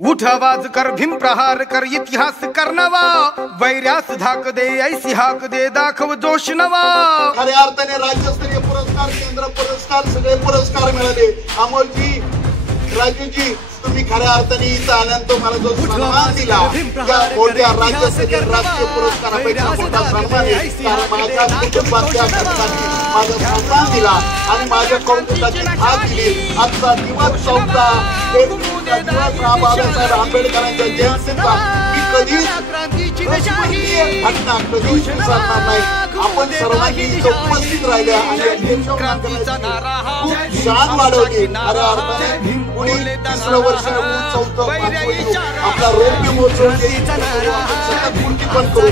उठ आवाज कर भीम प्रहार कर इतिहास कर नवा वैर्यास धाक दे ऐसी हाक दे दाखव जोश नवा. खऱ्या अर्थाने राज्यस्तरीय पुरस्कार केंद्र पुरस्कार सगळे पुरस्कार मिळाले. अमोलजी राजूजी तुम्ही खऱ्या अर्थाने इथं आल्यानंतर मला जो सन्मान दिला त्या मोठ्या राज्यस्तरीय राष्ट्रीय पुरस्कारापेक्षा मोठा सन्मान आहे. कारण माझ्या कुटुंबातल्या घटकांनी माझा सन्मान दिला आणि माझ्या कौतुकाची हात दिली. आजचा दिवस 14 बाबासाहेब आंबेडकरांच्या जयंतीचा मी कधीच घटना कधीच विसरणार नाही. आपण सर्वांनी उपस्थित राहिल्या आणि खूप शान वाढवली. खऱ्या अर्थाने पुढील 3रं वर्ष 4th आपला रौप्य महोत्सव सतत पूर्ती पण करू.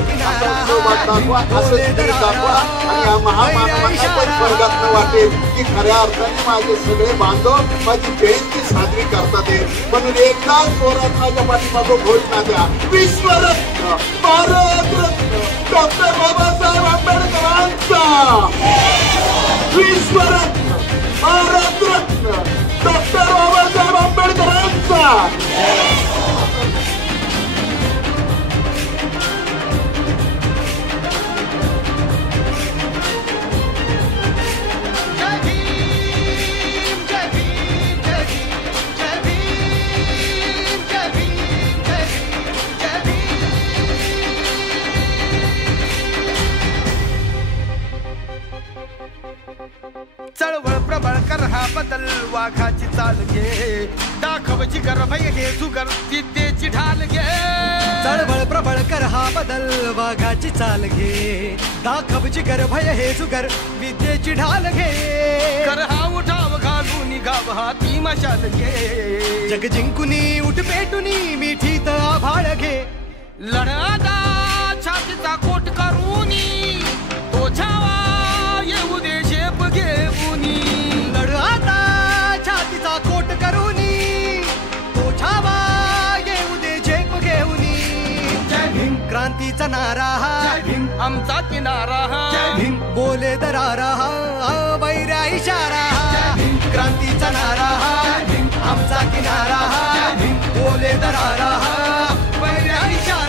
दाखवा असं दाखवा आणि या महामानवांना पण स्वर्गात न वाटेल की खऱ्या अर्थाने माझे सगळे बांधव माझी जयंती साजरी करतात. म्हणून एकदाच जोरात माझ्या पाठीमागं घोषणा द्या. विश्वरत्न भारतरत्न डॉक्टर बाबासाहेब आंबेडकरांचा. विश्वरत्न भारतरत्न डॉक्टर बाबासाहेब आंबेडकरांचा. चळवळ प्रबळ कर हा बदल वाघाची चाल घे दाखव जिगर भय हे सुगर विद्येची ढाल घे. चळवळ प्रबळ कर हा बदल वाघाची चाल घे दाखव जिगर भय हे सुगर विद्येची ढाल घे. कर हा उठाव घालून गाव हाती मशाल घे. जग जिंकुनी उठ पेटुनी मिठीत आभाळ घे. लढादा छातीचा कोट करूनी तो छावा येऊ दे झेप घेऊनी. लढादा छातीचा कोट करूनी तो छावा येऊ दे झेप घेऊनी. जय भीम क्रांतीचा नारा जय भीम आमचा किनारा. जय भीम बोले दरारा वैर्या इशारा. क्रांतीचा नारा आमचा किनारा. बोले दरारा वैर्या इशारा.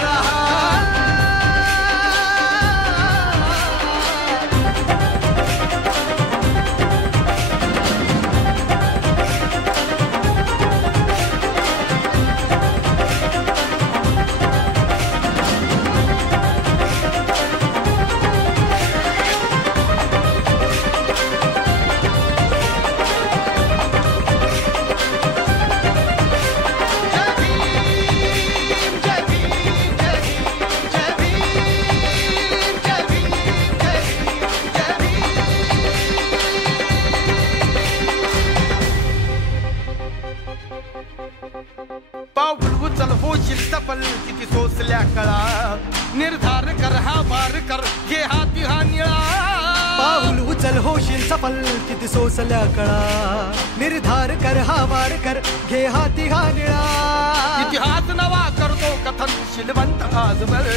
सफल किती सोसल्या कळा निर्धार कर हा वार कर घे हाती हा निळा. पाऊल उचल होशील सफल किती सोसल्या कळा निर्धार कर हा वार कर घे हाती हा निळा. इतिहास नवा करतो कथन शिलवंत आजवर